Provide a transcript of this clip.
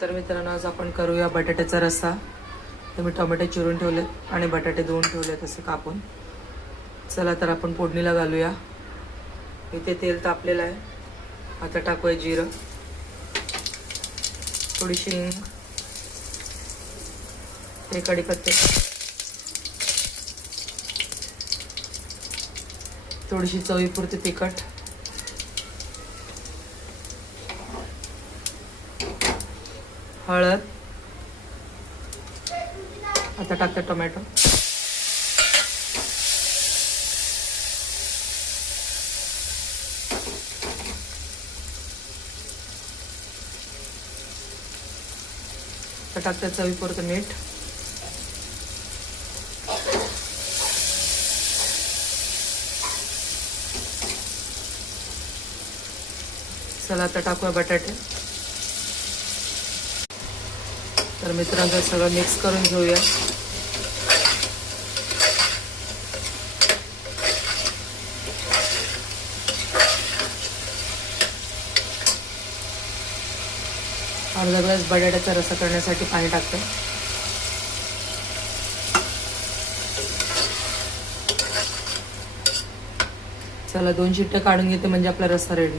तर मित्रांनो आज आपण करूया बटाट्याचा रस्सा। तर मी टोमॅटो चिरून ठेवले आणि बटाटे धुवून ठेवले तसे कापून। चला तर आपण फोडणीला घालूया। इथे तेल तापलेलं आहे, आता टाकूया जिरं, थोडीशी हिंग, हे कढीपत्ते, थोडीशी चवीपुरती तिखट, हळद, आता टाकते टोमॅटो, आता टाकते चवीपुरतं मीठ, चला आता टाकूया बटाटे। तर मित्रांनो सगळं मिक्स करून घेऊया। अर्धा ग्लास बटाट्याचा रस्सा करण्यासाठी पाणी टाकते। चला 2 शिट्ट्या काढून घेते म्हणजे आपला रस्सा रेडी।